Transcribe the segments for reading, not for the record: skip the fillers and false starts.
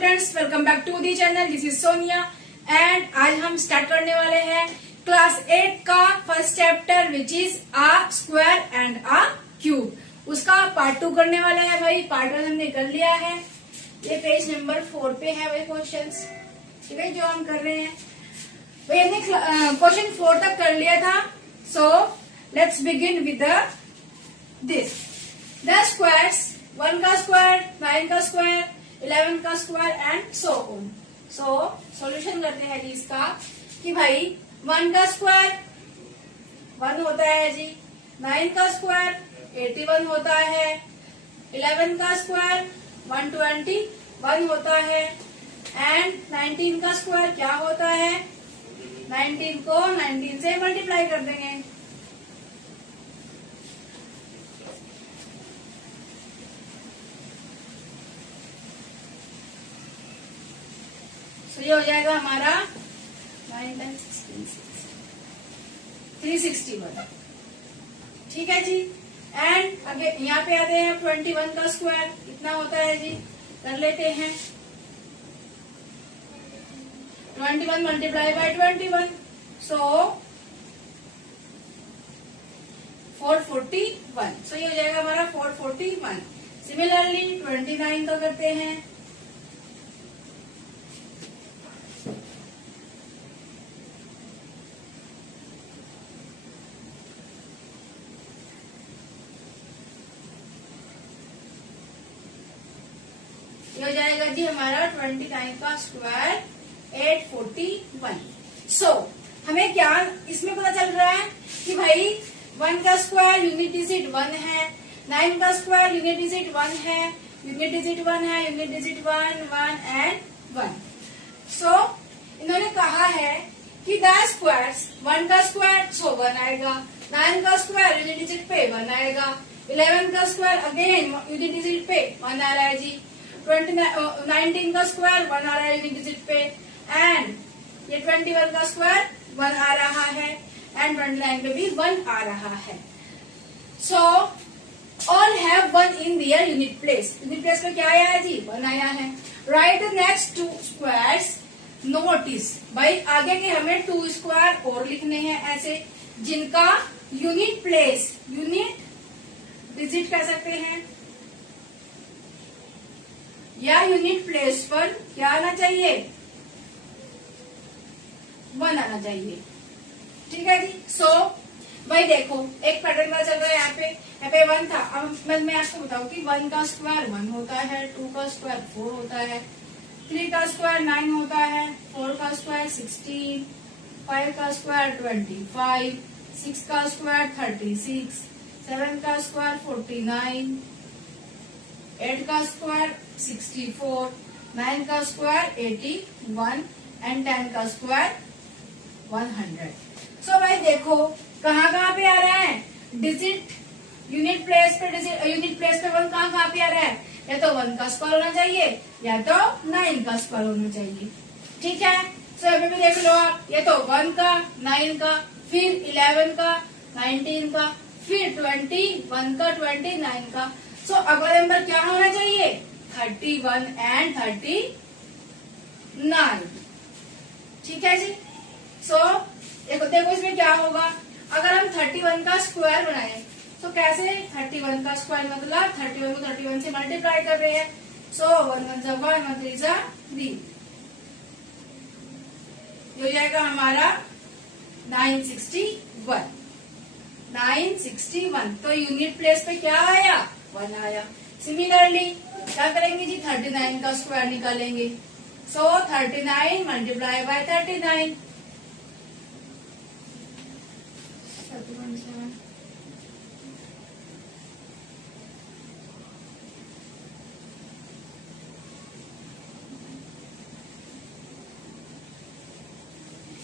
Students, welcome back to the channel. This is Sonia and आज हम start करने वाले हैं क्लास 8 का first chapter which is a square and a cube. उसका पार्ट 2 करने वाले हैं भाई। पार्ट 1 हमने कर लिया है, ये पेज नंबर 4 पे है भाई क्वेश्चंस, ठीक है, जो हम कर रहे हैं भाई। हमने क्वेश्चन 4 तक कर लिया था। So let's begin with this the squares 1 का स्क्वायर, 9 का स्क्वायर, 11 का square and so on. So solution करते हैं जी इसका कि भाई 1 का स्क्वायर 1 होता है जी, 9 का स्क्वायर 81 होता है, 11 का स्क्वायर 121 होता है एंड 19 का स्क्वायर क्या होता है, 19 को 19 से मल्टीप्लाई कर देंगे। तो ये हो जाएगा हमारा 9 × 16 361, ठीक है जी। एंड आगे यहाँ पे आते हैं 21 का स्क्वायर कितना होता है जी, कर लेते हैं 21 मल्टीप्लाई बाय 21, सो 441। सो ये हो जाएगा हमारा 441। सिमिलरली 29 का करते हैं, ये हो जाएगा जी हमारा 29 का स्क्वायर 841। सो हमें क्या इसमें पता चल रहा है कि भाई 1 का स्क्वायर यूनिट डिजिट 1 है, 9 का स्क्वायर यूनिट डिजिट 1 है, यूनिट डिजिट 1 है, यूनिट डिजिट 1 1 एंड 1। सो इन्होंने कहा है कि द स्क्वायर्स 1 का स्क्वायर सो 1 आएगा, 9 का स्क्वायर यूनिट डिजिट पे 1 आएगा, 11 का स्क्वायर अगेन यूनिट डिजिट पे 1 आ रहा है जी, 19 का स्क्वायर 1 आ रहा है यूनिट डिजिट पे एंड ये 21 का स्क्वायर 1 आ रहा है एंड 29 पे भी 1 आ रहा है। So all have 1 in their unit place. Unit place पे क्या आया है जी, 1 आया है। Right the next 2 squares. Notice भाई आगे के हमें 2 स्क्वायर और लिखने हैं ऐसे जिनका यूनिट प्लेस, यूनिट डिजिट कह सकते हैं या यूनिट प्लेस पर क्या आना चाहिए, 1 आना चाहिए, ठीक है जी। सो भाई देखो एक पैटर्न पता चल रहा है, यहाँ पे 1 था। अब मैं आपको बताऊं कि 1 का स्क्वायर 1 होता है, 2 का स्क्वायर 4 होता है, 3 का स्क्वायर 9 होता है, 4 का स्क्वायर 16, 5 का स्क्वायर 25, 6 का स्क्वायर 36, 7 का स्क्वायर 49, 8 का स्क्वायर 64, 9 का स्क्वायर 81 एंड 10 का स्क्वायर 100। सो भाई देखो कहाँ कहाँ पे आ रहा है डिजिट, यूनिट प्लेस पे डिजिट, यूनिट प्लेस पे 1 कहाँ पे आ रहा है, या तो 1 का स्क्वायर होना चाहिए या तो 9 का स्क्वायर होना चाहिए, ठीक है। सो अभी भी देख लो आप, ये तो 1 का, 9 का, फिर 11 का, 19 का, फिर 21 का, 29 का। सो अगला नंबर क्या होना चाहिए, 31 एंड 39, ठीक है जी। सो देखो इसमें क्या होगा, अगर हम 31 का स्क्वायर बनाए तो कैसे, 31 का स्क्वायर मतलब 31 को 31 से मल्टीप्लाई कर रहे हैं। सो 1 1 × 1 1 3 × 3, ये हो जाएगा हमारा 961। 961 तो यूनिट प्लेस पे क्या आया, 1 आया। सिमिलरली क्या करेंगे जी, 39 का स्क्वायर निकालेंगे। सो 39 मल्टीप्लाई बाय 39,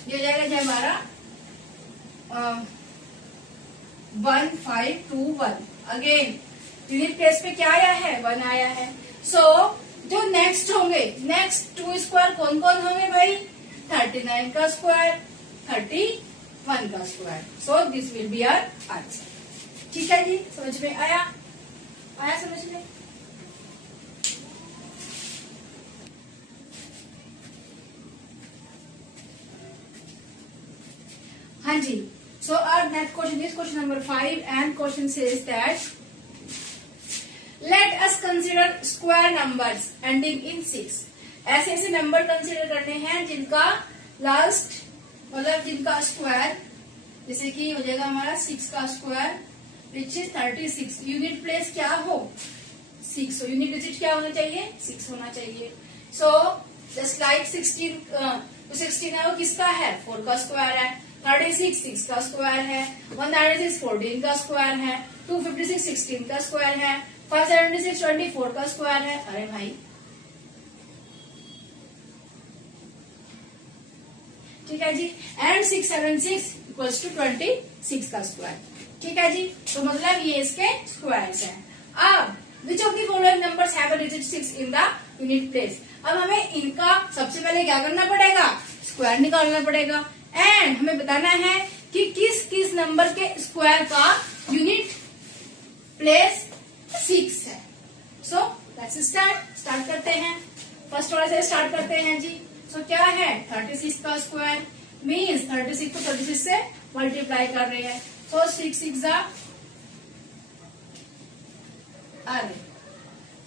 ये हो जाएगा जी हमारा 1521। अगेन यूनिट प्लेस पे क्या आया है, 1 आया है। सो जो नेक्स्ट होंगे, नेक्स्ट 2 स्क्वायर कौन कौन होंगे भाई, 39 का स्क्वायर, 31 का square. So this will be our answer, ठीक है जी। समझ में आया समझ में। हाँ जी, सो our next question is question number 5 and question says that let us consider square numbers ending in 6. ऐसे ऐसे नंबर कंसिडर करने हैं जिनका लास्ट मतलब जिनका स्क्वायर, जैसे कि हो जाएगा हमारा 6 का square which is 36, unit place क्या हो 6, so यूनिट डिजिट क्या होना चाहिए 6 होना चाहिए. सो जस्ट लाइक 16 है वो किसका है 4 का स्क्वायर है, 36 6 का स्क्वायर है, 196 14 का स्क्वायर है, 256 16 का स्क्वायर है, 576 24 का स्क्वायर है. अरे भाई ठीक है जी, एंड 676 इक्वल्स टू 26 का स्क्वायर. ठीक है जी, तो मतलब ये इसके स्क्वायर्स हैं. अब which of the following numbers have a digit 6 in the unit place. अब हमें इनका सबसे पहले क्या करना पड़ेगा स्क्वायर निकालना पड़ेगा एंड हमें बताना है कि किस किस नंबर के स्क्वायर का यूनिट प्लेस 6 है. सो लेट्स स्टार्ट करते हैं. फर्स्ट वाले से स्टार्ट करते हैं जी. सो क्या है 36 का स्क्वायर मीन्स 36 को 36 से मल्टीप्लाई कर रहे हैं. सो 6 6 अरे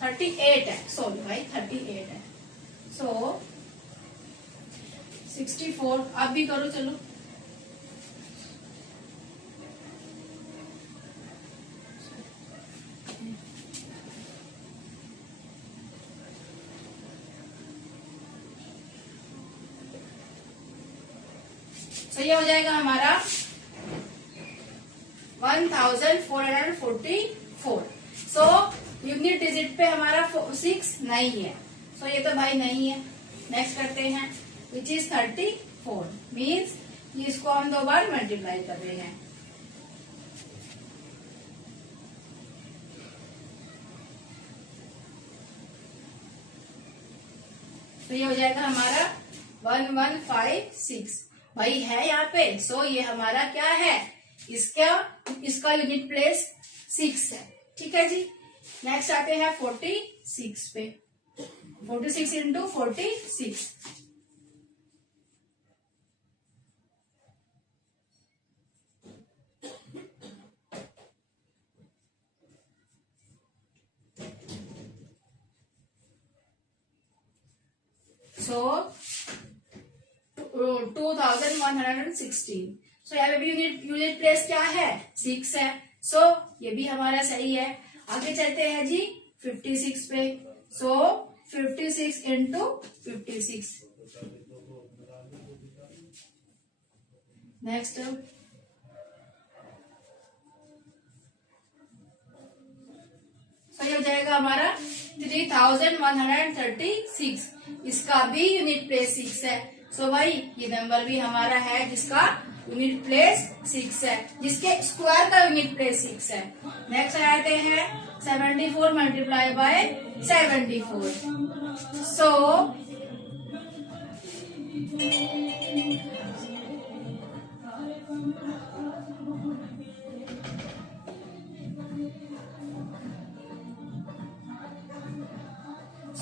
38 है, सॉरी भाई 38 है. सो 64 आप भी करो चलो. तो ये हो जाएगा हमारा 1444. सो यूनिट डिजिट पे हमारा 6 नहीं है, सो ये तो भाई नहीं है. नेक्स्ट करते हैं विच इज 34 मीन्स इसको हम 2 बार मल्टीप्लाई कर रहे हैं. तो ये हो जाएगा हमारा 1156 भाई है यहाँ पे. सो ये हमारा क्या है इसका यूनिट प्लेस 6 है. ठीक है जी, नेक्स्ट आते हैं 46 पे. 46 इंटू 46 सो 2116. सो यहाँ पे भी यूनिट प्लेस क्या है 6 है. सो ये भी हमारा सही है. आगे चलते हैं जी 56 पे. सो 56 इंटू 56 नेक्स्ट. तो ये हो जाएगा हमारा 3136. इसका भी यूनिट प्लेस 6 है. सो भाई ये नंबर भी हमारा है जिसका यूनिट प्लेस 6 है, जिसके स्क्वायर का यूनिट प्लेस 6 है. नेक्स्ट आते हैं 74 मल्टीप्लाई बाय 74. सो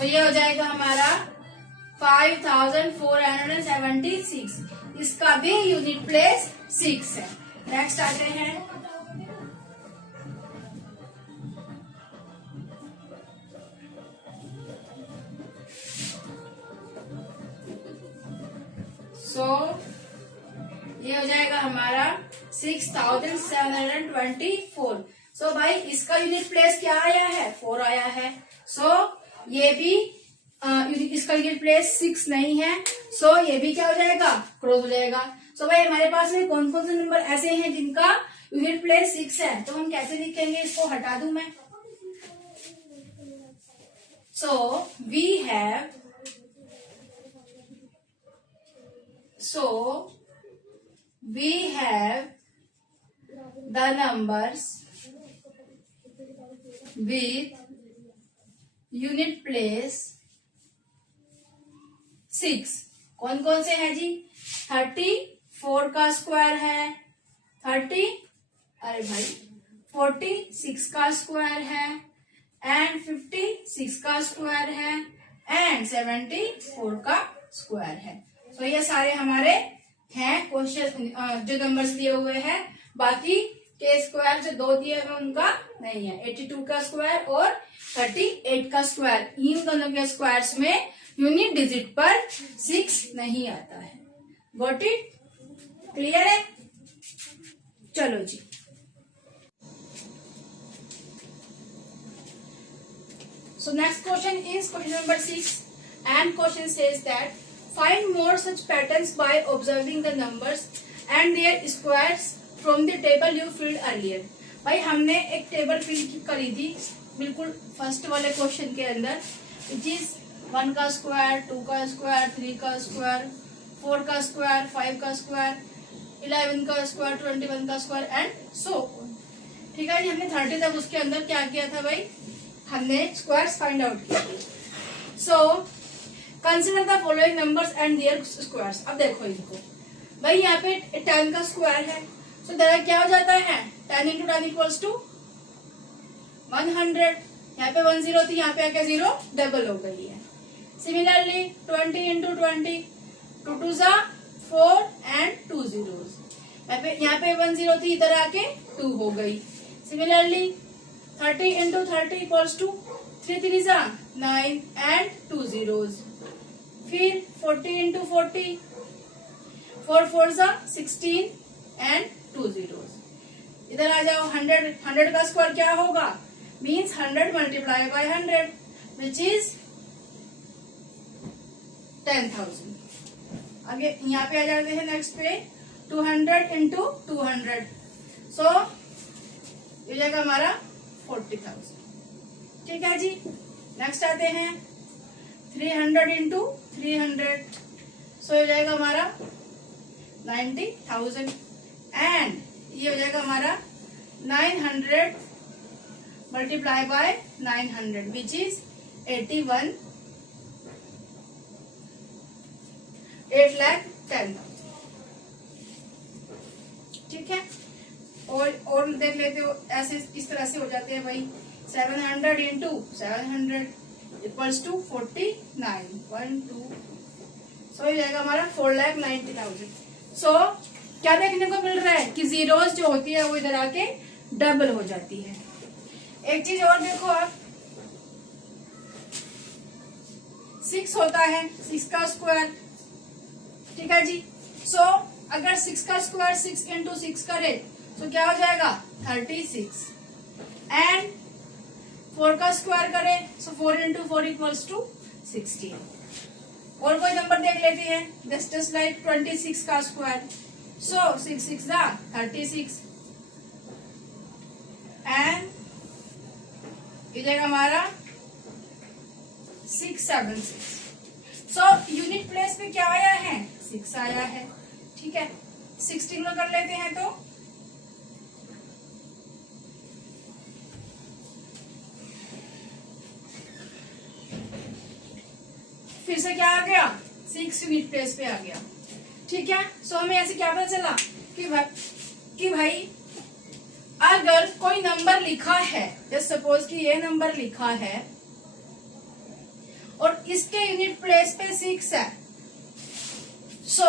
ये हो जाएगा हमारा 5476. इसका भी यूनिट प्लेस 6 है. नेक्स्ट आते हैं ये हो जाएगा हमारा 6724. सो भाई इसका यूनिट प्लेस क्या आया है 4 आया है. सो ये भी इसका यूनिट प्लेस 6 नहीं है. सो ये भी क्या हो जाएगा क्रॉस हो जाएगा. सो भाई हमारे पास में कौन कौन से नंबर ऐसे हैं जिनका यूनिट प्लेस 6 है, तो हम कैसे लिखेंगे इसको हटा दूं मैं. So we have the numbers with unit place 6. कौन कौन से हैं जी 34 का स्क्वायर है 46 का स्क्वायर है एंड 56 का स्क्वायर है एंड 74 का स्क्वायर है. तो ये सारे हमारे हैं क्वेश्चन जो नंबर्स दिए हुए हैं, बाकी के स्क्वायर जो 2 दिए हुए उनका नहीं है। 82 का स्क्वायर और 38 का स्क्वायर, इन दोनों के स्क्वायर्स में यूनिट डिजिट पर 6 नहीं आता है। Got it? क्लियर है? चलो जी, so next question is question number 6, and question says that find more such patterns by observing the numbers and their squares from the table you filled earlier। भाई हमने एक table fill करी थी बिल्कुल first वाले question के अंदर, which is 1 का स्क्वायर, 2 का स्क्वायर, 3 का स्क्वायर, 4 का स्क्वायर, 5 का स्क्वायर, 11 का स्क्वायर, 21 का स्क्वायर एंड सो। ठीक है जी, हमने 30 तक उसके अंदर क्या किया था भाई, हमने स्क्वायर्स फाइंड आउट किए थे। So consider the following numbers and their squares. अब देखो इनको भाई, यहाँ पे 10 का स्क्वायर है, सो so, क्या हो जाता है 10 इंटू 10 इक्वल्स टू 100। यहाँ पे 10 थी, यहाँ पे आके 0 डबल हो गई है। सिमिलरली 20 इंटू 20, 2 2 जा 4 एंड 2 zeros। यहाँ पे 10 थी, इधर आके 2 हो गई। सिमिलरली 30 इंटू 30 इक्वल्स टू 3 3 जा 9 एंड 2 zeros। फिर 40 इंटू 40, 4 4 जा 16 एंड 2 zeros। इधर आ जाओ 100 का स्क्वायर क्या होगा, means 100 multiply by 100 which is 10,000। आगे यहाँ पे आ जाते हैं नेक्स्ट पे 200 इंटू 200, सो ये जाएगा हमारा 40,000। ठीक है जी, नेक्स्ट आते हैं 300 इंटू 300, सो ये जाएगा हमारा 90,000 एंड ये हो जाएगा हमारा 900 मल्टीप्लाई बाय 900 विच इज 8,10,000। ठीक है, और देख लेते हो, ऐसे इस तरह से हो जाते हैं भाई। 700 इंटू 700 इक्वल्स टू 49 1 2, सो ये जाएगा हमारा 4,90,000। सो क्या देखने को मिल रहा है कि जीरोस जो होती है वो इधर आके डबल हो जाती है। एक चीज और देखो आप, 6 होता है, 6 का स्क्वायर। ठीक है जी, सो अगर 6 का स्क्वायर 6 इंटू 6 करे तो क्या हो जाएगा 36 एंड 4 का स्क्वायर करे सो 4 इंटू 4 इक्वल्स टू 16। और कोई नंबर देख लेते हैं, जस्ट लाइक 26 का स्क्वायर, सो 6 6 जा 36 एंड ये जाएगा हमारा 676। सो यूनिट प्लेस पे क्या आया है 6 आया है। ठीक है, 16 में कर लेते हैं तो फिर से क्या आ गया 6 यूनिट प्लेस पे आ गया। ठीक है, सो हमें ऐसे क्या पता चला कि भाई अगर कोई नंबर लिखा है, जस्ट सपोज कि ये नंबर लिखा है और इसके यूनिट प्लेस पे 6 है, सो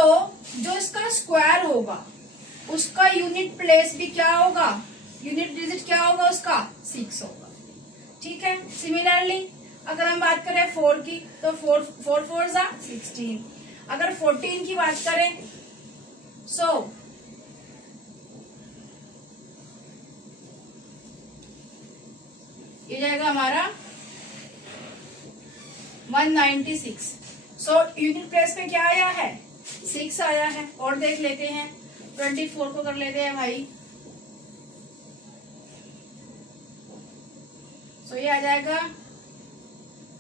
जो इसका स्क्वायर होगा उसका यूनिट प्लेस भी क्या होगा, यूनिट डिजिट क्या होगा उसका 6 होगा। ठीक है, सिमिलरली अगर हम बात करें 4 की तो 4 4 जा 16। अगर 14 की बात करें सो ये जाएगा हमारा 196। सो यूनिट प्लेस पे क्या आया है 6 आया है। और देख लेते हैं 24 को कर लेते हैं भाई, सो ये आ जाएगा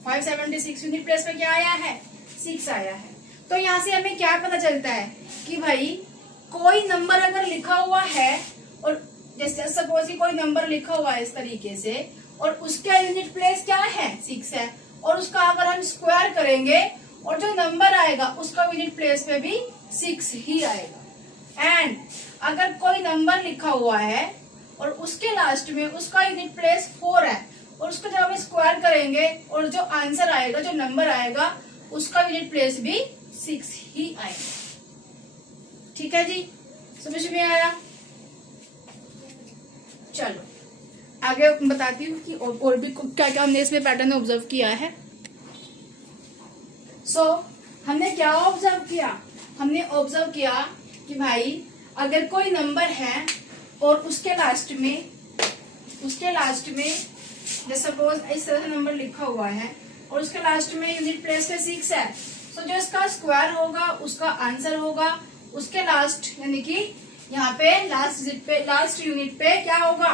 576। यूनिट प्लेस पे क्या आया है 6 आया है। तो यहाँ से हमें क्या पता चलता है कि भाई कोई नंबर अगर लिखा हुआ है और जैसे सपोज कि कोई नंबर लिखा हुआ है इस तरीके से और उसका यूनिट प्लेस क्या है 6 है और उसका अगर हम स्क्वायर करेंगे और जो नंबर आएगा उसका यूनिट प्लेस पे भी 6 ही आएगा। एंड अगर कोई नंबर लिखा हुआ है और उसके लास्ट में उसका यूनिट प्लेस 4 है और उसको जब हम स्क्वायर करेंगे और जो आंसर आएगा, जो नंबर आएगा, उसका यूनिट प्लेस भी 6 ही आएगा। ठीक है जी, समझ में आया। चलो आगे बताती हूँ कि और भी क्या क्या हमने इसमें पैटर्न ऑब्जर्व किया है। हमने क्या ऑब्जर्व किया, हमने ऑब्जर्व किया कि भाई अगर कोई नंबर है और उसके लास्ट में जैसे सपोज इस तरह से नंबर लिखा हुआ है और उसके लास्ट में यूनिट प्लेस पे 6 है, तो जो इसका स्क्वायर होगा उसका आंसर होगा उसके लास्ट, यानी कि यहाँ पे लास्ट यूनिट पे क्या होगा,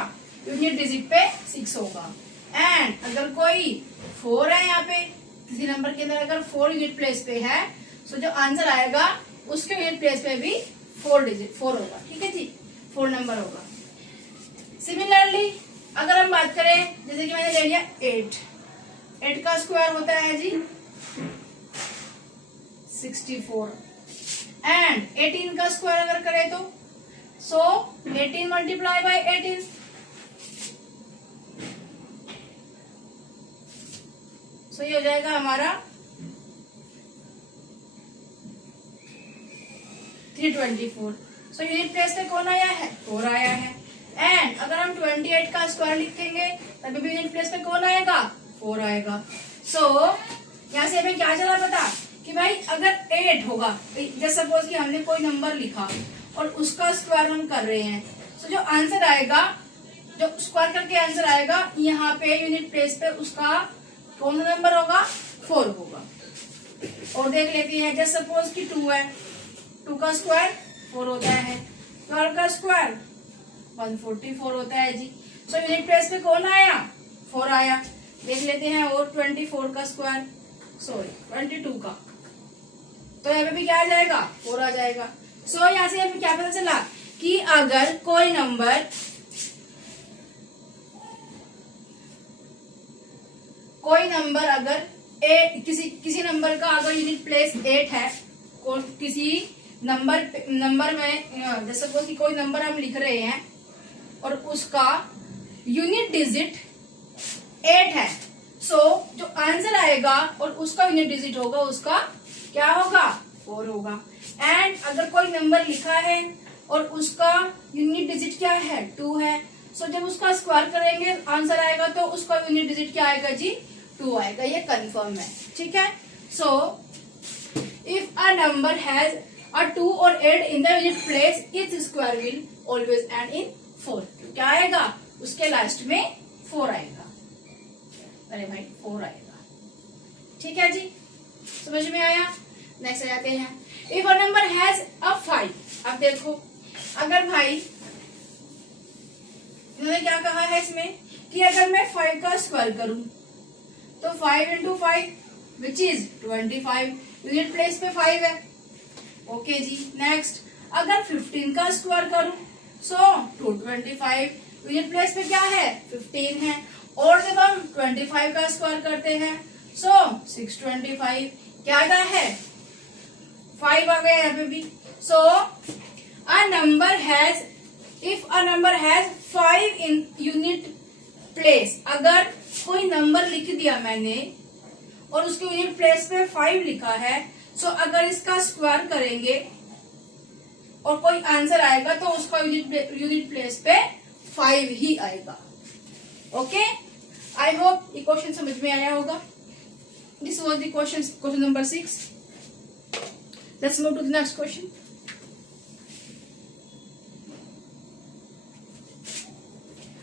यूनिट डिजिट पे 6 होगा। एंड अगर कोई 4 है, यहाँ पे किसी नंबर के अंदर अगर 4 यूनिट प्लेस पे है, तो जो आंसर आएगा उसके यूनिट प्लेस पे भी 4 होगा। ठीक है जी, 4 नंबर होगा। सिमिलरली अगर हम बात करें, जैसे कि मैंने ले लिया 8 का स्क्वायर होता है जी 64 एंड 18 का स्क्वायर अगर करें तो 18 मल्टीप्लाई बाय 18, ये हो जाएगा हमारा 324। यूनिट प्लेस पे कौन आया है, 4 आया है। एंड अगर हम 28 का स्क्वायर लिखेंगे तभी भी यूनिट प्लेस पे कौन आएगा, 4 आएगा। यहाँ से हमें क्या चला पता कि भाई अगर 8 होगा, जैसे सपोज कि हमने कोई नंबर लिखा और उसका स्क्वायर हम कर रहे हैं, जो आंसर आएगा, जो स्क्वायर करके आंसर आएगा, यहाँ पे यूनिट प्लेस पे उसका कौन सा नंबर होगा, 4 होगा। और देख लेते हैं, जैसे सपोज कि 2 है, 2 का स्क्वायर 4 होता है, 12 का स्क्वायर 144 होता है जी। यूनिट प्लेस पे कौन आया, 4 आया। देख लेते हैं और 24 का स्क्वायर, 22 का, तो यहाँ पे भी क्या आ जाएगा, 4 आ जाएगा। यहाँ से हमें क्या पता चला कि अगर कोई नंबर अगर किसी नंबर का अगर यूनिट प्लेस 8 है, किसी नंबर में जैसे सपोज कि कोई नंबर हम लिख रहे हैं और उसका यूनिट डिजिट 8 है, जो आंसर आएगा और उसका यूनिट डिजिट होगा उसका क्या होगा, 4 होगा। एंड अगर कोई नंबर लिखा है और उसका यूनिट डिजिट क्या है, 2 है, जब उसका स्क्वायर करेंगे आंसर आएगा तो उसका यूनिट डिजिट क्या आएगा जी, 2 आएगा। ये कंफर्म है। ठीक है, if a number has a 2 or 8 in the unit place, its square will always end in 4। क्या आएगा, उसके लास्ट में 4 आएगा। अरे भाई 4 आएगा। ठीक है जी, समझ में आया। नेक्स्ट आ जाते हैं, if a number has a 5। अब देखो, अगर भाई इन्होंने क्या कहा है इसमें कि अगर मैं 5 का स्क्वायर करूं तो 5 into 5 which is 25, unit place पे 5 है। ओके जी, नेक्स्ट अगर 15 का स्क्वायर करूं 225, यूनिट प्लेस पे क्या है, 15 है। और जब हम 25 का स्क्वायर करते हैं 625, क्या आता है, 5 आ गया यहाँ पे भी। A number has, if a number has 5 in unit place, अगर कोई नंबर लिख दिया मैंने और उसके यूनिट प्लेस पे 5 लिखा है, अगर इसका स्क्वायर करेंगे और कोई आंसर आएगा तो उसका यूनिट प्लेस पे 5 ही आएगा। ओके, आई होप ये क्वेश्चन समझ में आया होगा। This was the question number 6। Let's move to the next question.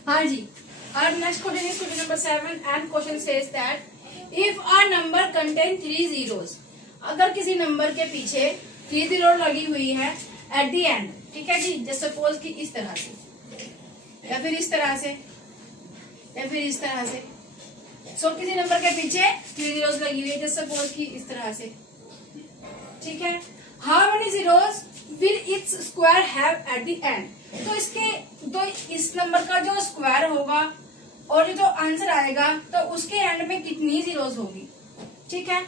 हाँ जी, our next question is question number 7 and question says that if a number contain 3 zeros, अगर किसी नंबर के पीछे 3 जीरो लगी हुई है एट द एंड, ठीक है जी, जैसे सपोज कि इस तरह से या फिर इस तरह से या फिर इस तरह से, किसी नंबर के पीछे 3 जीरोस लगी हुई है, जैसे सपोज कि इस तरह से। ठीक है, how many zeros will its square have eight the and, तो इस नंबर का जो स्क्वायर होगा और जो आंसर आएगा तो उसके एंड में कितनी जीरोस होगी। ठीक है,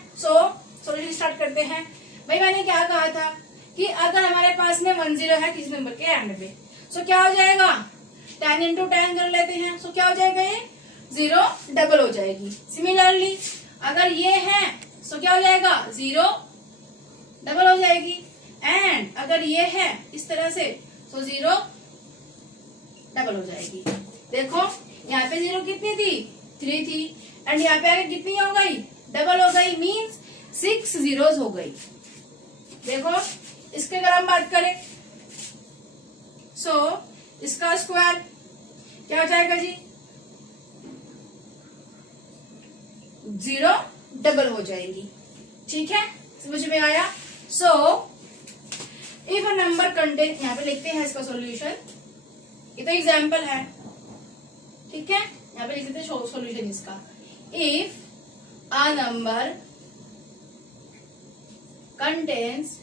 सोल्यूशन स्टार्ट करते हैं। भाई मैंने क्या कहा था कि अगर हमारे पास में 1 जीरो है किसी नंबर के एंड पे, क्या हो जाएगा, 10 into 10 कर लेते हैं, क्या हो जाएगा, ये 0 डबल हो जाएगी। सिमिलरली अगर ये है क्या हो जाएगा, 0 डबल हो जाएगी। एंड अगर ये है इस तरह से तो 0 डबल हो जाएगी। देखो यहाँ पे 0 कितनी थी, 3 थी, एंड यहाँ पे आगे कितनी हो गई, डबल हो गई, मीन्स 6 zeros हो गई। देखो इसके अगर हम बात करें इसका स्क्वायर क्या हो जाएगा जी, 0 डबल हो जाएगी। ठीक है, समझ में आया। इफ अ नंबर कंटेन, यहाँ पे लिखते हैं इसका सॉल्यूशन, ये तो एग्जाम्पल है, ठीक है, यहाँ पे लिख देते हैं सॉल्यूशन इसका। If a number contains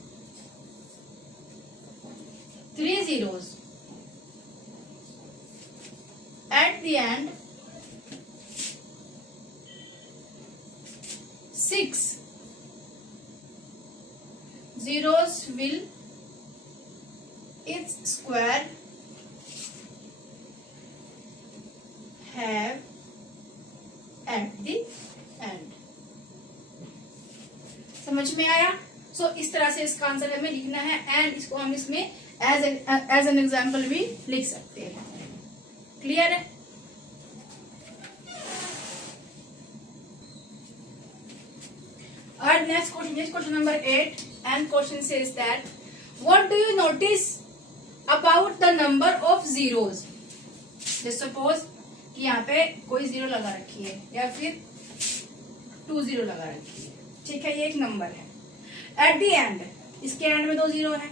3 zeros at the end, 6 zeros will its square have at the end। समझ में आया। इस तरह से इसका आंसर हमें लिखना है, एंड इसको हम इसमें एज एन एग्जाम्पल भी लिख सकते हैं। क्लियर है। और next question number 8, and question says that what do you notice about the number of zeros? just suppose कि यहाँ पे कोई 0 लगा रखी है या फिर 2 0 लगा रखी है, ठीक है, ये एक नंबर है। एट द एंड, इसके एंड में 2 0 है।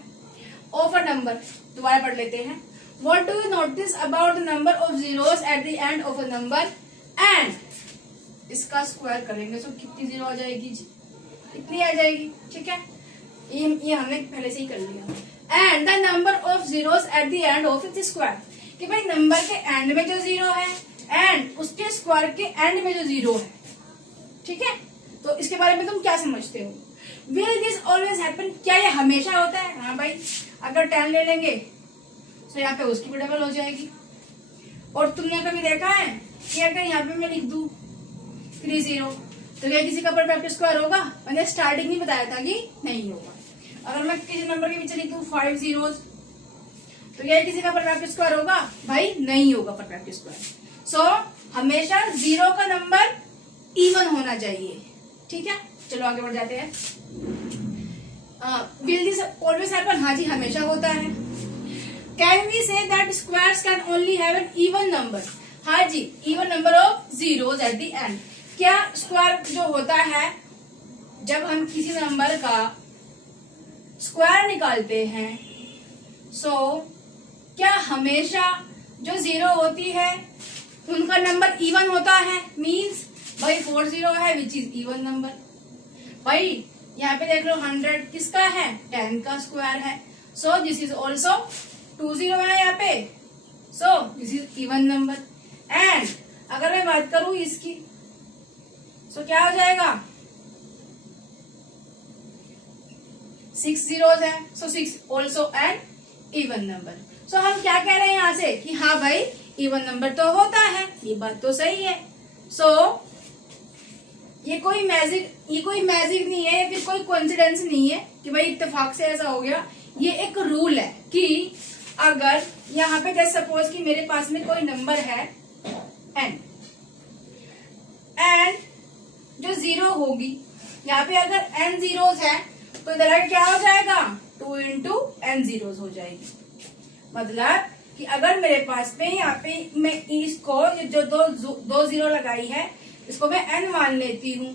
ऑफ अ नंबर, दोबारा पढ़ लेते हैं। What do you notice about the number of zeros at the end of a number, and इसका स्क्वायर करेंगे तो कितनी 0 आ जाएगी जी, इतनी आ जाएगी। ठीक है, ये हमने पहले से ही कर लिया। And the number of zeros at the end of its square, कि भाई नंबर के एंड में जो 0 है एंड उसके स्क्वायर के एंड में जो 0 है। ठीक है, तो इसके बारे में तुम क्या समझते हो? विल दिस ऑलवेज हैपन, क्या ये हमेशा होता है? हाँ भाई, अगर 10 ले लेंगे तो यहाँ पे उसकी भी डबल हो जाएगी। और तुमने कभी देखा है कि अगर यहाँ पे मैं लिख दूं 3 0 तो क्या किसी का परफेक्ट स्क्वायर होगा? मैंने स्टार्टिंग में बताया था कि नहीं होगा। अगर मैं किसी नंबर के पीछे लिख दूं 5 zeros तो क्या किसी का परफेक्ट स्क्वायर होगा? भाई नहीं होगा परफेक्ट स्क्वायर। हमेशा 0 का नंबर इवन होना चाहिए। ठीक है, चलो आगे बढ़ जाते हैं। विल दिस ऑलवेज हैपन, हाँ जी हमेशा होता है। Can we say that squares can only have an even number, हाँ जी, even number of zeros at the end. क्या स्क्वायर जो होता है, जब हम किसी नंबर का स्क्वायर निकालते हैं क्या हमेशा जो 0 होती है उनका नंबर इवन होता है? मीन्स भाई 4 0 है विच इज इवन नंबर। भाई यहाँ पे देख लो 100 किसका है? 10 का स्क्वायर है। दिस इज ऑल्सो 2 0 है यहाँ पे, this is even number. And अगर मैं बात करूं इसकी क्या हो जाएगा? 6 zeros है, 6 ऑल्सो एन इवन नंबर। हम क्या कह रहे हैं यहाँ से कि हाँ भाई इवन नंबर तो होता है, ये बात तो सही है। ये कोई मैजिक नहीं है या फिर कोई कोइंसिडेंस नहीं है कि भाई इत्तेफाक से ऐसा हो गया। ये एक रूल है कि अगर यहाँ पे जैसे सपोज कि मेरे पास में कोई नंबर है n, एंड जो 0 होगी, यहाँ पे अगर n zeros है तो इधर क्या हो जाएगा? 2 into n zeros हो जाएगी। मतलब कि अगर मेरे पास में यहाँ पे मैं इसको जो दो 0 लगाई है इसको मैं n मान लेती हूँ,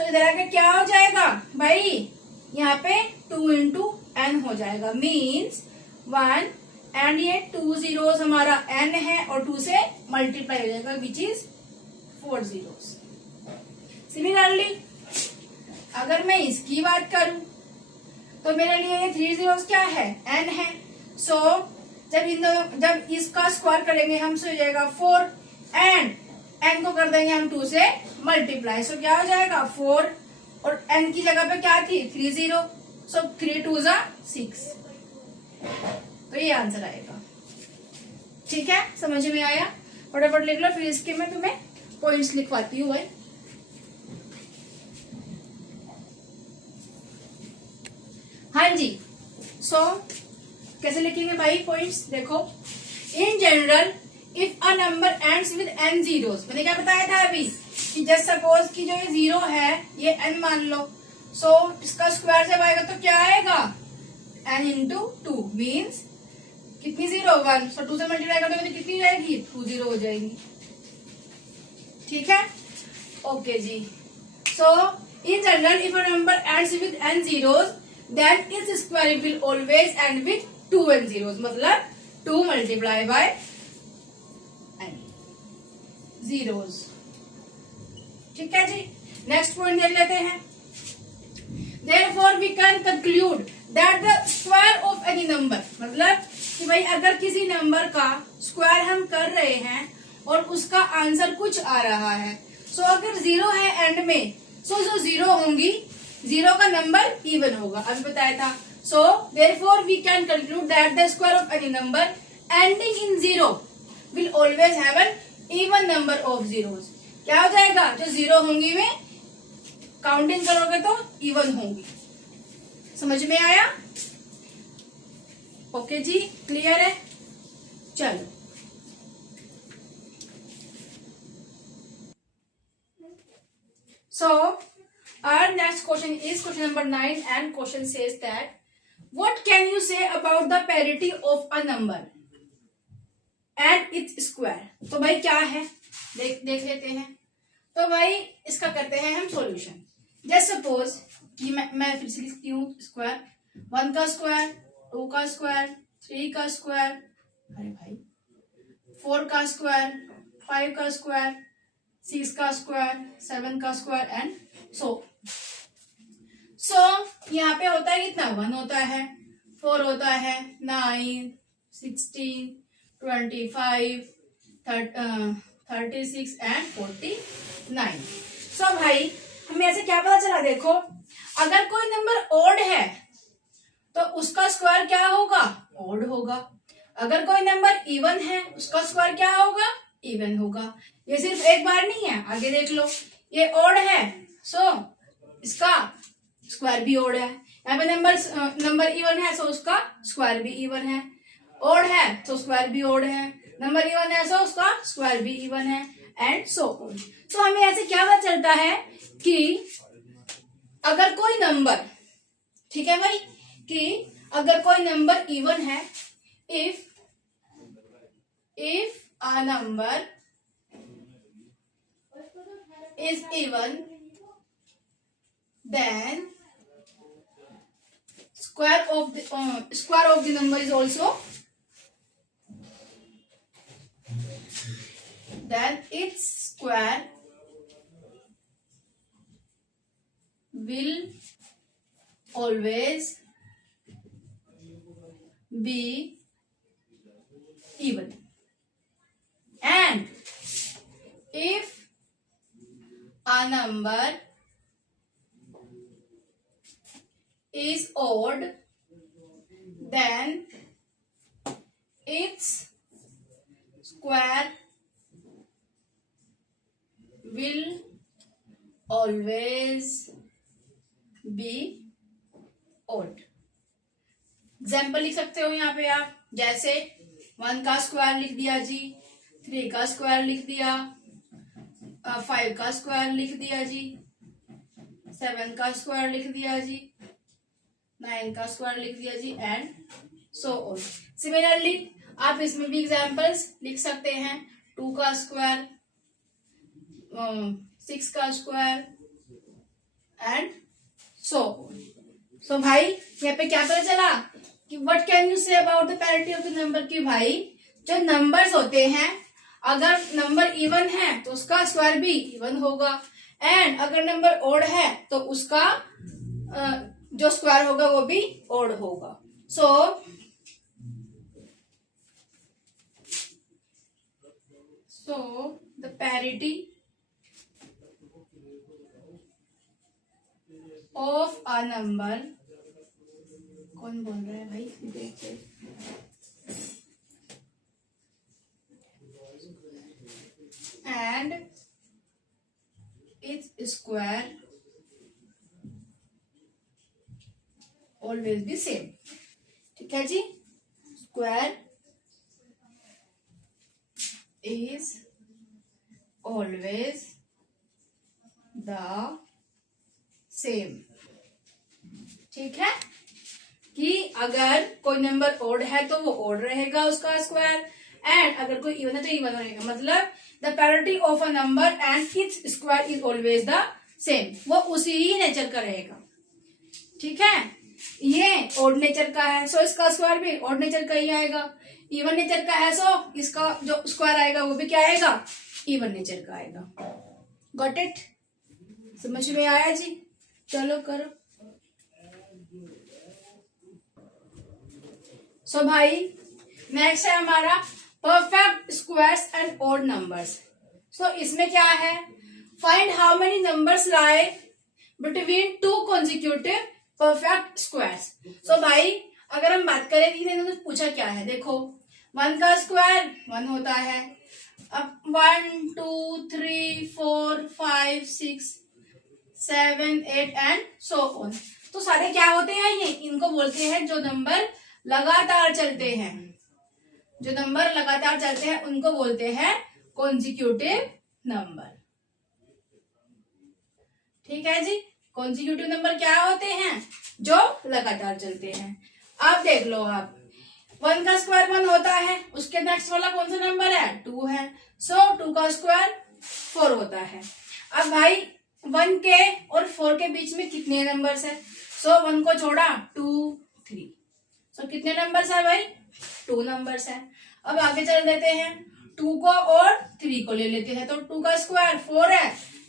इधर आके क्या हो जाएगा भाई? यहाँ पे 2 into n हो जाएगा, मीन्स 1, एंड ये 2 zeros हमारा n है और 2 से मल्टीप्लाई हो जाएगा विच इज 4 zeros। सिमिलरली अगर मैं इसकी बात करूं तो मेरे लिए ये 3 zeros क्या है? n है। जब इसका स्क्वायर करेंगे हम हो जाएगा 4, एंड n को कर देंगे हम 2 से मल्टीप्लाई, क्या हो जाएगा? 4, और n की जगह पे क्या थी? 3 0, 3 2 6, तो ये आंसर आएगा। ठीक है, समझ में आया? फटाफट लिख लो, फिर इसके मैं तुम्हें पॉइंट्स लिखवाती हूँ भाई। हाँ जी, सो कैसे लिखेंगे भाई पॉइंट्स देखो। इन general if a number ends with n zeros, मैंने क्या बताया था अभी कि जस्ट सपोज कि जो ये 0 है ये n मान लो, सो इसका स्क्वायर जब आएगा तो क्या आएगा n इंटू 2 मीन्स कितनी 0 1, सो 2 से मल्टीप्लाई कर दोगे तो कितनी जाएगी 2 0 हो जाएगी। ठीक है ओके जी। So in general if a number ends with n zeros then its square will always end with 2n zeros, मतलब 2 मल्टीप्लाई बाय n zeros। ठीक है जी। नेक्स्ट पॉइंट देख लेते हैं। Therefore we can conclude that the square of any number, मतलब कि भाई अगर किसी नंबर का स्क्वायर हम कर रहे हैं और उसका आंसर कुछ आ रहा है, सो अगर 0 है एंड में, सो जो 0 होंगी 0 का नंबर इवन होगा, अभी बताया था। सो therefore we can conclude that the square of any number ending in 0 will always have an even number of zeros। क्या हो जाएगा, जो 0 होंगी वे काउंटिंग करोगे तो इवन होंगी। समझ में आया? ओके जी, क्लियर है। चलो सो our next question is question number 9 and question says that what can you say about the parity of a number and its square। तो भाई क्या है देख लेते हैं। तो भाई इसका करते हैं हम सॉल्यूशन। जस्ट सपोज कि मैं फिर से लिखती हूँ स्क्वायर, 1 का स्क्वायर, 2 का स्क्वायर, 3 का स्क्वायर, अरे भाई 4 का स्क्वायर, 5 का स्क्वायर, 6 का स्क्वायर, 7 का स्क्वायर एंड सो यहाँ पे होता है कितना 1 होता है, 4 होता है, 9, 16, 25, 36 एंड 49। सो भाई हमें ऐसे क्या पता चला, देखो अगर कोई नंबर ओड है तो उसका स्क्वायर क्या होगा ओड होगा, अगर कोई नंबर इवन है उसका स्क्वायर क्या होगा इवन होगा। ये सिर्फ एक बार नहीं है, आगे देख लो, ये ओड है सो इसका स्क्वायर भी ओड है, यहाँ पे नंबर इवन है सो उसका स्क्वायर भी इवन है, ओड है तो स्क्वायर भी ओड है, नंबर इवन है सो उसका स्क्वायर भी इवन है एंड सो ऑन। सो हमें ऐसे क्या पता चलता है कि अगर कोई नंबर, ठीक है भाई, कि अगर कोई नंबर इवन है, if a number is even then square of the number is also, then its square will always be even, and if a number is odd then its square will always be odd। Example लिख सकते हो यहाँ पे आप, जैसे 1 का square लिख दिया जी, 3 का स्क्वायर लिख दिया, 5 का स्क्वायर लिख दिया जी, 7 का स्क्वायर लिख दिया जी, 9 का स्क्वायर लिख दिया जी एंड सो ऑन। सिमिलरली आप इसमें भी एग्जाम्पल्स लिख सकते हैं, 2 का स्क्वायर, 6 का स्क्वायर एंड सो ऑन। सो भाई यहाँ पे क्या पता चला कि what can you say about the parity of the number, कि भाई जो नंबर्स होते हैं अगर नंबर इवन है तो उसका स्क्वायर भी इवन होगा, एंड अगर नंबर ओड है तो उसका जो स्क्वायर होगा वो भी ओड होगा। So the parity of a number, कौन बोल रहा है भाई देखिए, and its square always be same. ठीक है जी, square is always the same. ठीक है कि अगर कोई नंबर ओड है तो वो ओड रहेगा उसका स्क्वायर, एंड अगर कोई इवन है तो इवन रहेगा। मतलब the parity of a number and its square is always the same, वो उसी ही नेचर का रहेगा। ठीक है, ये ओड नेचर का है सो इसका स्क्वायर भी ओड नेचर का ही आएगा, इवन नेचर का है सो इसका जो स्क्वायर आएगा वो भी क्या आएगा, इवन नेचर का आएगा। Got it? समझ में आया जी? चलो करो। सो भाई नेक्स्ट है हमारा perfect squares and odd numbers. So इसमें क्या है, find how many numbers lie between two consecutive perfect squares. So भाई अगर हम बात करें इन्होंने तो पूछा क्या है, देखो 1 का स्क्वायर 1 होता है, अब 1 2 3 4 5 6 7 8 एंड सो ऑन। तो सारे क्या होते हैं, ये इनको बोलते हैं जो नंबर लगातार चलते हैं, जो नंबर लगातार चलते हैं उनको बोलते हैं कॉन्जिक्यूटिव नंबर। ठीक है जी, कॉन्जिक्यूटिव नंबर क्या होते हैं, जो लगातार चलते हैं। अब देख लो आप 1 का स्क्वायर 1 होता है, उसके नेक्स्ट वाला कौन सा नंबर है, 2 है, सो 2 का स्क्वायर 4 होता है। अब भाई 1 के और 4 के बीच में कितने नंबर्स है, सो 1 को छोड़ा 2 3, सो कितने नंबर्स है भाई, 2 नंबर्स है। अब आगे चल देते हैं, 2 को और 3 को ले लेते हैं, तो 2 का स्क्वायर 4 है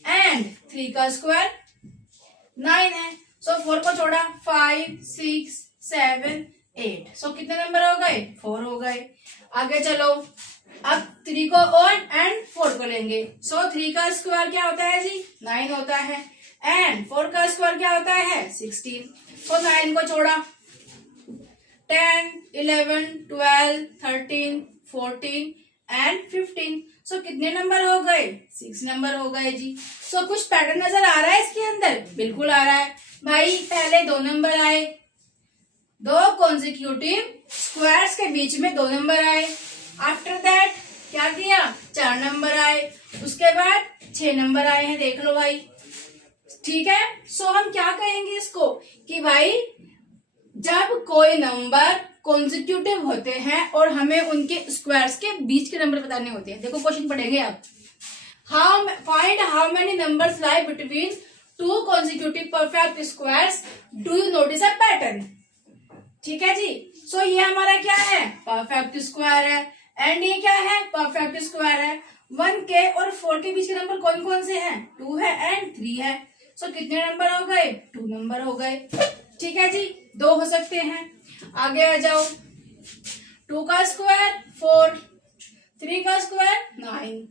एंड 3 का स्क्वायर 9 है, सो 4 को छोड़ा 5 6 7 8, सो कितने नंबर हो गए, 4 हो गए। आगे चलो, अब 3 को और एंड 4 को लेंगे, सो 3 का स्क्वायर क्या होता है जी, 9 होता है, एंड 4 का स्क्वायर क्या होता है, 16, सो 9 को छोड़ा 10 11 12 13 14 एंड 15, सो कितने नंबर हो गए, 6 नंबर हो गए जी। सो कुछ पैटर्न नजर आ रहा है इसके अंदर, बिल्कुल आ रहा है भाई। पहले 2 नंबर आए, 2 कॉन्जिक्यूटिव स्क्वायर्स के बीच में 2 नंबर आए, आफ्टर दैट क्या किया, 4 नंबर आए, उसके बाद 6 नंबर आए हैं, देख लो भाई। ठीक है, सो हम क्या कहेंगे इसको कि भाई जब कोई नंबर कॉन्जिक्यूटिव होते हैं और हमें उनके स्क्वायर्स के बीच के नंबर बताने होते हैं। देखो क्वेश्चन पढ़ेंगे आप, find how many numbers lie between 2 consecutive perfect squares, do you notice a pattern. ठीक है जी, सो ये हमारा क्या है, परफेक्ट स्क्वायर है, एंड ये क्या है, परफेक्ट स्क्वायर है। 1 के और 4 के बीच के नंबर कौन कौन से हैं, 2 है एंड 3 है, सो कितने नंबर हो गए, 2 नंबर हो गए। ठीक है जी, 2 हो सकते हैं। आगे आ जाओ, 2 का स्क्वायर 4, 3 का स्क्वायर 9।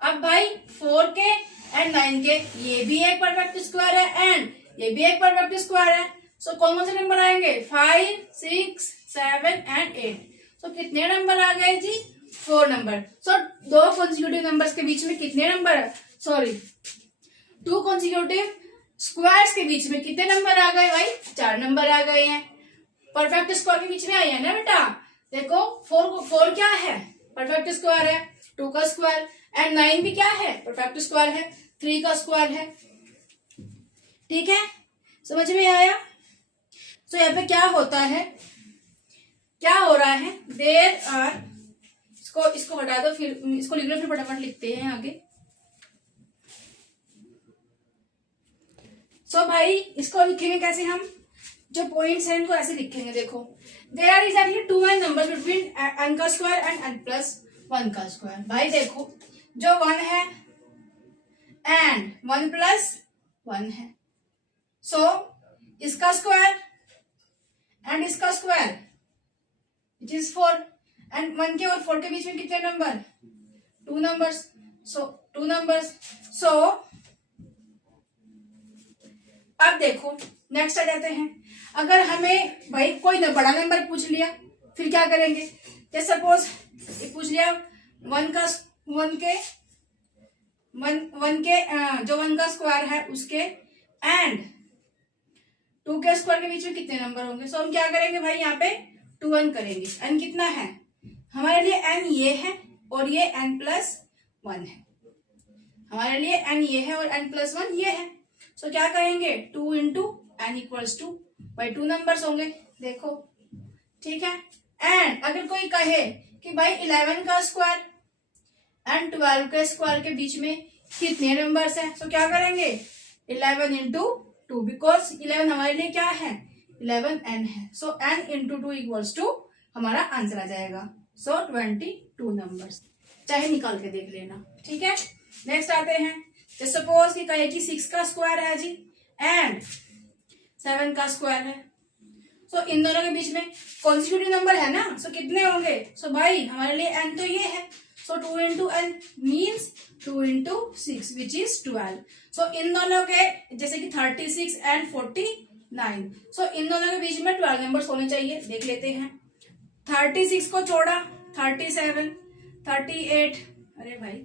अब भाई 4 के एंड 9 के ये भी एक परफेक्ट स्क्वायर है एंड ये भी एक परफेक्ट स्क्वायर है, सो कौन कौन से नंबर आएंगे, 5 6 7 एंड 8, सो कितने नंबर आ गए जी, 4 नंबर। सो 2 कॉन्जिक्यूटिव नंबर्स के बीच में कितने नंबर है, सॉरी 2 कॉन्जिक्यूटिव स्क्वायर्स के बीच में कितने नंबर आ गए भाई, 4 नंबर आ गए हैं। परफेक्ट स्क्वायर के बीच में आई है ना बेटा, देखो 4 क्या है, परफेक्ट स्क्वायर है, 2 का स्क्वायर, एंड 9 भी क्या है, परफेक्ट स्क्वायर है, 3 का स्क्वायर है। ठीक है, समझ में आया? तो यहाँ पे क्या होता है, क्या हो रहा है, देयर आर, इसको हटा दो, फिर इसको लिख लो, फिर फटाफट लिखते हैं आगे। सो भाई इसको लिखेंगे कैसे हम, जो पॉइंट्स हैं इनको ऐसे लिखेंगे। देखो there are exactly 2 n numbers between n का स्क्वायर एंड n प्लस 1 का स्क्वायर। भाई देखो जो 1 है एंड 1 प्लस 1 है, सो इसका स्क्वायर एंड इसका स्क्वायर विच इज 4, एंड 1 के और 4 के बीच में कितने नंबर, 2 नंबर्स, सो 2 नंबर्स। सो अब देखो नेक्स्ट आ जाते हैं, अगर हमें भाई कोई बड़ा नंबर पूछ लिया फिर क्या करेंगे, जैसे सपोज पूछ लिया 1 के जो 1 का स्क्वायर है उसके एंड 2 के स्क्वायर के बीच में कितने नंबर होंगे, सो हम क्या करेंगे भाई यहाँ पे टू n करेंगे। n कितना है हमारे लिए, n ये है और ये n+1 है। हमारे लिए n ये है और n+1 ये है। सो क्या कहेंगे, 2 इंटू n इक्वल्स टू भाई 2 नंबर्स होंगे, देखो ठीक है। एंड अगर कोई कहे कि भाई 11 का स्क्वायर एंड 12 के स्क्वायर के बीच में कितने नंबर्स हैं, सो क्या करेंगे 11 इंटू 2, बिकॉज 11 हमारे लिए क्या है 11n है। सो n इंटू 2 इक्वल्स टू हमारा आंसर आ जाएगा। सो 22 नंबर्स, चाहे निकाल के देख लेना, ठीक है। नेक्स्ट आते हैं, जैसे सपोज कि कहे कि 6 का स्क्वायर है जी एंड 7 का स्क्वायर है। सो इन दोनों के बीच में कॉन्सिक्यूटिव नंबर है ना, सो कितने होंगे, सो भाई हमारे लिए n तो ये है, सो 2 into n means 2 into 6 which is 12। सो इन दोनों के जैसे कि 36 एंड 49, सो इन दोनों के बीच में 12 नंबर्स होने चाहिए, देख लेते हैं। 36 को छोड़ा 37, 38, अरे भाई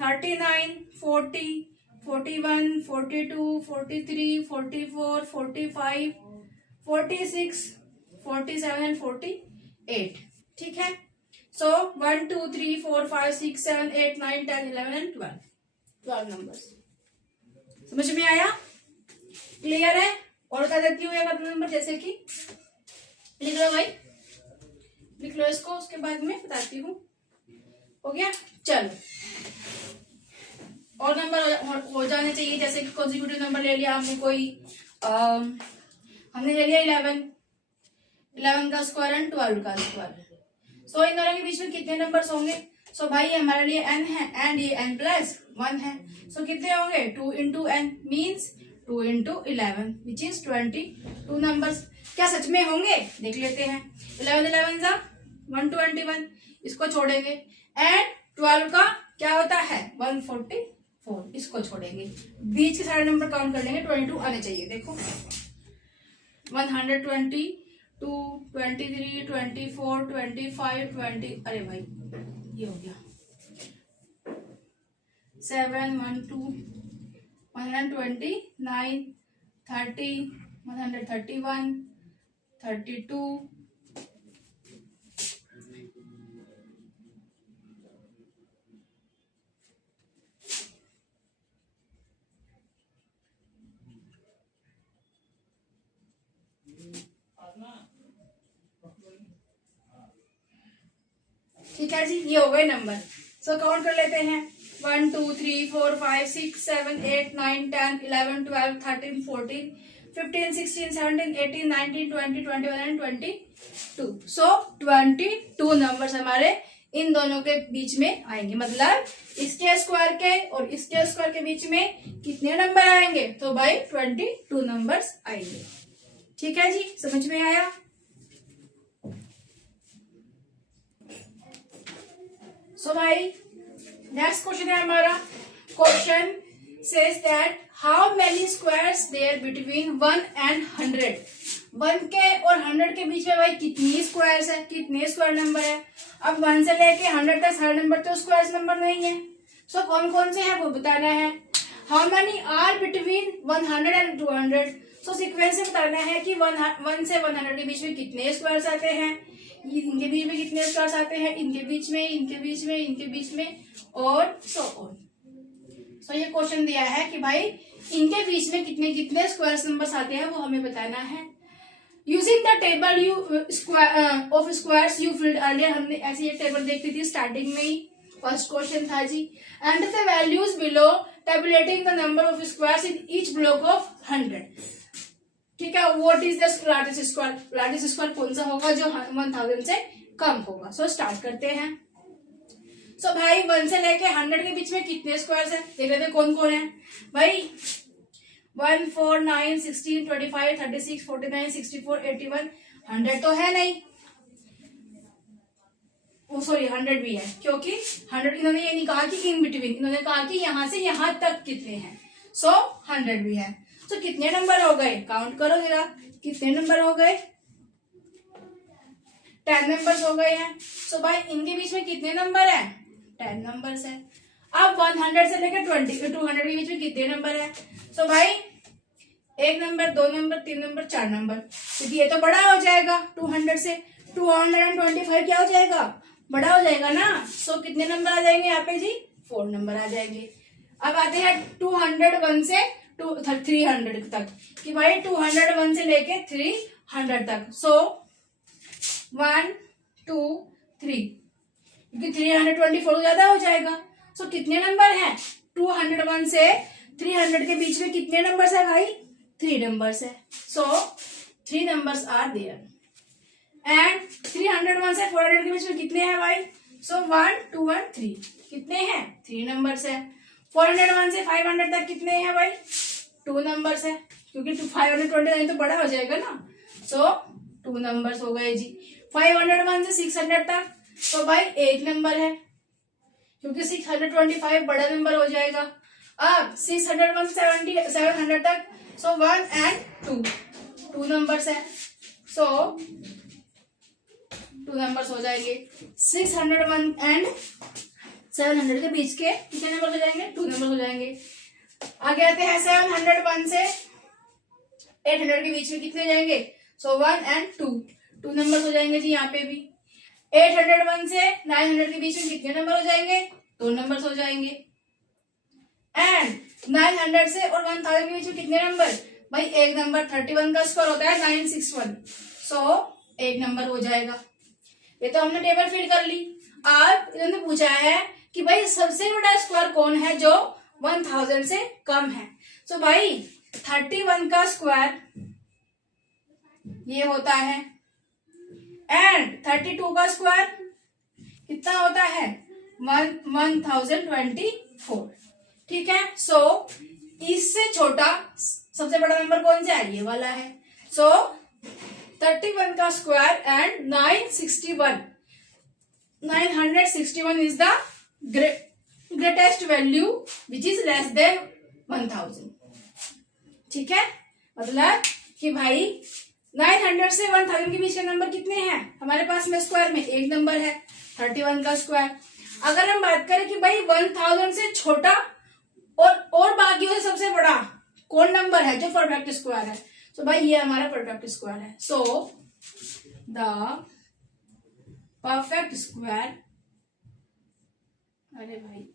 39, 40, 41, 42, 43, 44, 45, 46, 47 एंड 48, ठीक है। सो 1 2 3 4 5 6 7 8 9 10 11 एंड 12 नंबर्स। समझ में आया, क्लियर है। और बता देती हूँ एक नंबर, जैसे कि लिख लो भाई, लिख लो इसको, उसके बाद में बताती हूँ। हो गया, चलो और नंबर हो जाने चाहिए, जैसे कि कॉन्सिक्यूटिव नंबर ले लिया हमने कोई, हमने ले लिया 11 का स्क्वायर एंड 12 का स्क्वायर। सो इन दोनों के बीच में कितने नंबर्स होंगे, सो भाई हमारे लिए n है एंड ये n+1 है। सो कितने होंगे 2 into n means 2 into 11 which is 22 numbers. क्या सच में होंगे, देख लेते हैं। 11 जा 121, इसको छोड़ेंगे एंड 12 का क्या होता है 144, इसको छोड़ेंगे, बीच के सारे नंबर काउंट कर लेंगे, 22 आने चाहिए। देखो 122, 23, 24, 25, 20, अरे भाई ये हो गया 7, 1, 2, 129, 30, 131, 32, ठीक है जी, ये हो गए नंबर। सो काउंट कर लेते हैं 1 2 3 4 5 6 7 8 9 10 11 12 13 14 15 16 17 18 19 20 21 एंड 22। सो 22 नंबर्स हमारे इन दोनों के बीच में आएंगे, मतलब इसके स्क्वायर के और इसके स्क्वायर के बीच में कितने नंबर आएंगे, तो भाई 22 नंबर्स आएंगे। ठीक है जी, समझ में आया। सो भाई नेक्स्ट क्वेश्चन है हमारा, question says that how many squares there between 1 and 100। 1 के और 100 के बीच में भाई कितनी स्क्वायर्स है, कितने स्क्वायर नंबर है। अब 1 से लेके 100 तक सारे नंबर तो स्क्वायर्स नंबर नहीं है। सो कौन कौन से हैं वो बताना है। How many are between 100 and 200। So sequence से बताना है कि 1 से 100 के बीच में कितने स्क्वायर्स आते हैं, इनके बीच में कितने स्क्वायर्स आते हैं, इनके बीच में, इनके बीच में, इनके बीच में, और सो ऑन। सो ये क्वेश्चन दिया है कि भाई इनके बीच में कितने कितने स्क्वायर्स नंबर्स आते हैं वो हमें बताना है। Using the table you of squares you field earlier. हमने ऐसी एक टेबल देखी थी स्टार्टिंग में ही, फर्स्ट क्वेश्चन था जी। And the values below tabulating the number of squares in each block of 100। ठीक है, what is the largest square. Largest square कौन सा होगा जो 1000 से कम होगा। सो स्टार्ट करते हैं। सो भाई 1 से लेके 100 के बीच में कितने स्क्वायर्स है, देख लेते कौन कौन है भाई। 1 4 9 16 25 36 49 64 81। 100 तो है नहीं, सॉरी 100 भी है, क्योंकि 100 इन्होंने ये नहीं कहा कि इन बिटवीन, इन्होंने कहा कि यहां से यहां तक कितने हैं। सो 100 भी है। तो कितने नंबर हो गए, काउंट करो जरा, कितने नंबर हो गए, 10 नंबर्स हो गए हैं। सो भाई इनके बीच में कितने नंबर है, 10 नंबर्स है। अब 100 से लेकर 200 के बीच में कितने नंबर है। सो भाई 1 नंबर, 2 नंबर, 3 नंबर, 4 नंबर, क्योंकि ये तो बड़ा हो जाएगा 200 से। 225 क्या हो जाएगा, बड़ा हो जाएगा ना। सो कितने नंबर आ जाएंगे यहाँ पे जी, 4 नंबर आ जाएंगे। अब आते हैं 201 से 300 तक, कि भाई 201 से लेके 300 तक। सो 1 2 3, क्योंकि 324 ज्यादा हो जाएगा। सो कितने नंबर है, 201 से 300 के बीच में कितने नंबर्स है भाई, 3 नंबर्स है। सो 3 नंबर्स आर देयर। एंड 301 से 400 के बीच में कितने हैं भाई, सो 1 2 1 3, कितने हैं, 3 नंबर्स है। 401 से 500 तक कितने हैं भाई, 2 नंबर्स है, क्योंकि 529 तो बड़ा हो जाएगा ना। सो 2 नंबर्स हो गए जी। 501 से 600 तक तो भाई 1 नंबर है, क्योंकि 625 बड़ा नंबर हो जाएगा। अब 601 से 700 तक, सो 1 and 2 नंबर्स है। सो 2 नंबर्स हो जाएंगे। 601 एंड 700 के बीच के कितने नंबर हो जाएंगे, 2 नंबर हो जाएंगे। आगे आते हैं 701 से 800 के बीच में कितने जाएंगे, सो 1 and 2 नंबर हो जाएंगे जी यहाँ पे भी। 801 से 900 के बीच में कितने नंबर हो जाएंगे, 2 नंबर हो जाएंगे। एंड 900 से और 1000 के बीच में कितने नंबर, भाई 1 नंबर। 31 का स्क्वायर होता है 961, सो 1 नंबर हो जाएगा। ये तो हमने टेबल फिल कर ली। अब इन्होंने पूछा है कि भाई सबसे बड़ा स्क्वायर कौन है जो 1000 से कम है। सो भाई 31 का स्क्वायर ये होता है, एंड 32 का स्क्वायर कितना होता है, 1024, ठीक है। सो इससे छोटा सबसे बड़ा नंबर कौन सा है, ये वाला है। सो 31 का square and 961 is the greatest value which is less than 1000, ठीक है। मतलब कि भाई 900 से 1000 के बीच के नंबर कितने हैं हमारे पास में, स्क्वायर में 1 नंबर है 31 का स्क्वायर। अगर हम बात करें कि भाई 1000 से छोटा और बाकियों से सबसे बड़ा कौन नंबर है जो परफेक्ट स्क्वायर है, तो भाई ये हमारा परफेक्ट स्क्वायर है। सो द परफेक्ट स्क्वायर, अरे भाई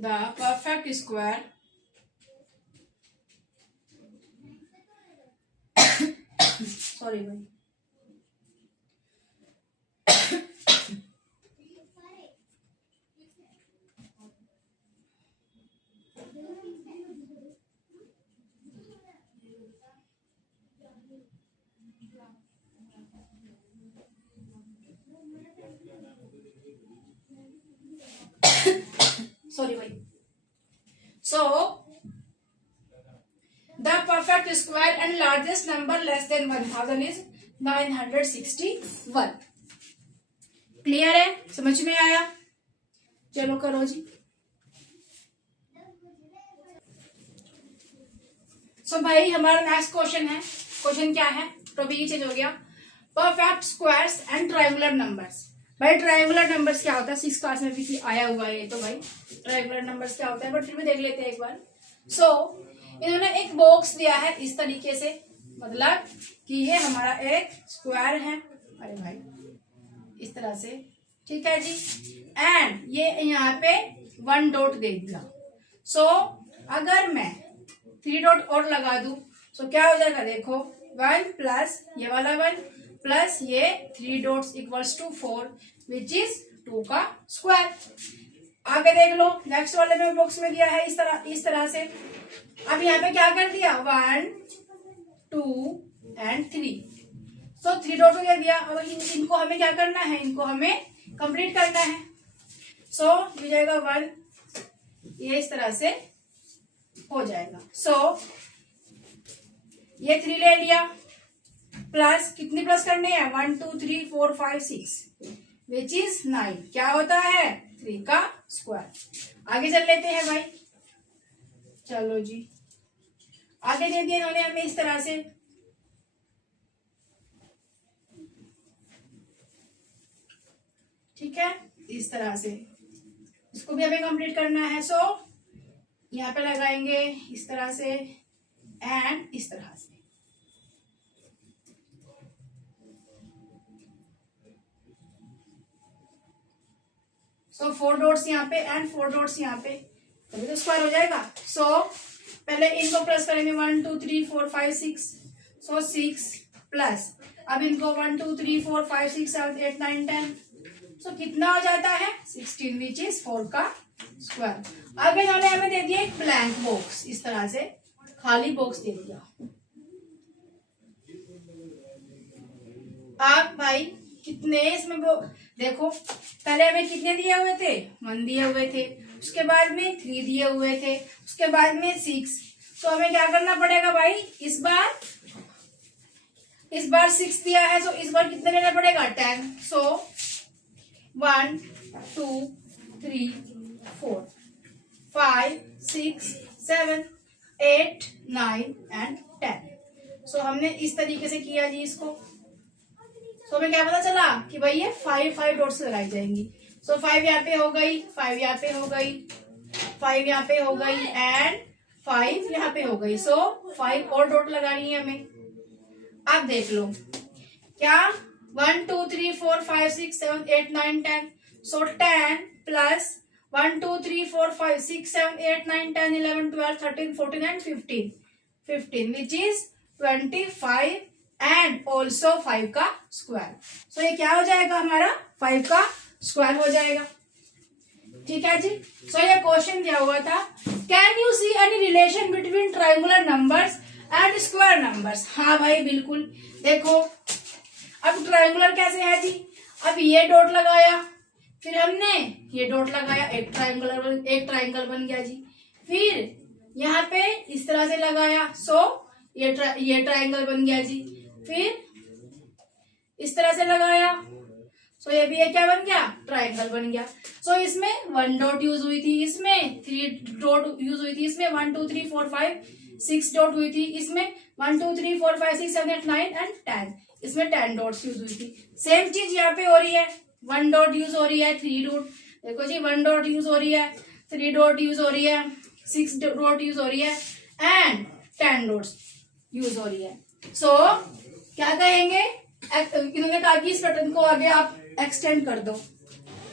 the perfect square sorry भाई सॉरी भाई। So the perfect square and largest number less than 1000 is 961। Clear है, समझ में आया, चलो करो जी। सो भाई हमारा नेक्स्ट क्वेश्चन है, क्वेश्चन क्या है, टॉपिक ही चेंज हो गया। Perfect squares and triangular numbers. भाई ट्रायंगुलर नंबर्स क्या होता है, 6th क्लास में भी आया हुआ है ये तो भाई, ट्रायंगुलर नंबर्स क्या होता है, बट फिर भी देख लेते हैं एक बार। सो इन्होंने एक बॉक्स दिया है इस तरीके से, मतलब कि ये हमारा एक स्क्वायर है, अरे भाई इस तरह से, ठीक है जी। एंड ये यहाँ पे 1 डॉट दे दिया। सो अगर मैं 3 डॉट और लगा दूं तो क्या हो जाएगा, देखो 1 प्लस ये वाला 1 प्लस ये 3 dots equals to 4 which is 2 का स्क्वायर। आगे देख लो, नेक्स्ट वाले में बॉक्स में दिया है इस तरह से। अब यहाँ पे क्या कर दिया, 1 2 एंड 3, सो 3 डॉट हो दिया। अब इनको हमें क्या करना है, इनको हमें कंप्लीट करना है। सो हो जाएगा 1, ये इस तरह से हो जाएगा। सो ये 3 ले लिया, प्लस कितने प्लस करने हैं, 1 2 3 4 5 6 विच इज 9, क्या होता है 3 का स्क्वायर। आगे चल लेते हैं भाई, चलो जी। आगे दे दिया इन्होंने हमें इस तरह से, ठीक है। इस तरह से, इसको भी हमें कंप्लीट करना है। सो यहाँ पे लगाएंगे इस तरह से एंड इस तरह से। सो 4 डॉट्स यहाँ पे एंड 4 डॉट्स यहाँ पे, तभी तो स्क्वायर हो जाएगा। सो पहले इनको प्लस करेंगे 1 2 3 4 5 6, सो 6 प्लस, अब इनको 1 2 3 4 5 6 7 8 9 10, सो कितना हो जाता है 16 विच इज 4 का स्क्वायर। अब इन्होंने हमें दे दिया एक ब्लैंक बॉक्स, इस तरह से खाली बॉक्स दे दिया। अब भाई कितने इसमें देखो, पहले हमें कितने दिए हुए थे 1 दिए हुए थे, उसके बाद में 3 दिए हुए थे, उसके बाद में 6। तो हमें क्या करना पड़ेगा भाई, इस बार 6 दिया है, तो इस बार कितने लेना पड़ेगा 10। सो 1 2 3 4 5 6 7 8 9 एंड 10। सो हमने इस तरीके से किया जी इसको। सो हमें क्या पता चला कि भाई ये 5 डॉट्स लगाई जाएंगी। सो 5 यहाँ पे हो गई, 5 यहाँ पे हो गई, 5 यहाँ पे हो गई एंड 5 यहाँ पे हो गई। सो 5 और डॉट लगानी है हमें। अब देख लो क्या, 1 2 3 4 5 6 7 8 9 10, सो 10 plus 1 2 3 4 5 6 7 8 9 10 11 12 13 14 and 15 which is 25 and also 5 का स्क्वायर। सो ये क्या हो जाएगा हमारा 5 का स्क्वायर हो जाएगा। ठीक है जी। सो ये क्वेश्चन दिया हुआ था, can you see any relation between triangular numbers and square numbers. हाँ भाई बिल्कुल। देखो अब ट्राइंगुलर कैसे है जी, अब ये डॉट लगाया, फिर हमने ये डॉट लगाया, एक ट्राइंगल बन गया जी। फिर यहाँ पे इस तरह से लगाया, सो ये ट्राइंगल बन गया जी। फिर इस तरह से लगाया, सो ये भी ये क्या बन गया, ट्राइंगल बन गया। सो इसमें 1 डॉट यूज हुई थी, इसमें 3 डॉट यूज हुई थी, इसमें 1 2 3 4 5 6 डॉट हुई थी, इसमें 1 2 3 4 5 6 7 8 9 एंड 10, इसमें 10 डॉट्स यूज हुई थी। सेम चीज यहाँ पे हो रही है, 1 डॉट यूज हो रही है, 3 डॉट, देखो जी 1 डॉट यूज हो रही है, 3 डॉट यूज हो रही है, 6 डॉट यूज हो रही है एंड 10 डॉट्स यूज हो रही है। सो क्या कहेंगे, इन्होंने कहा कि इस पैटर्न को आगे आप एक्सटेंड कर दो।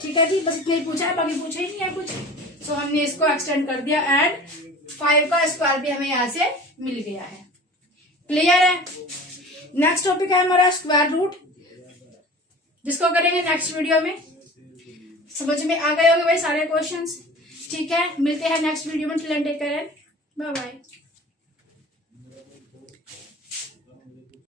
ठीक है जी, बस इतना ही पूछा है, बाकी पूछा ही नहीं है कुछ। सो हमने इसको एक्सटेंड कर दिया एंड 5 का स्क्वायर भी हमें यहाँ से मिल गया है। क्लियर है। नेक्स्ट टॉपिक है हमारा स्क्वायर रूट, जिसको करेंगे नेक्स्ट वीडियो में। समझ में आ गए होंगे भाई सारे क्वेश्चंस। ठीक है, मिलते हैं नेक्स्ट वीडियो में। Till then take care, bye bye.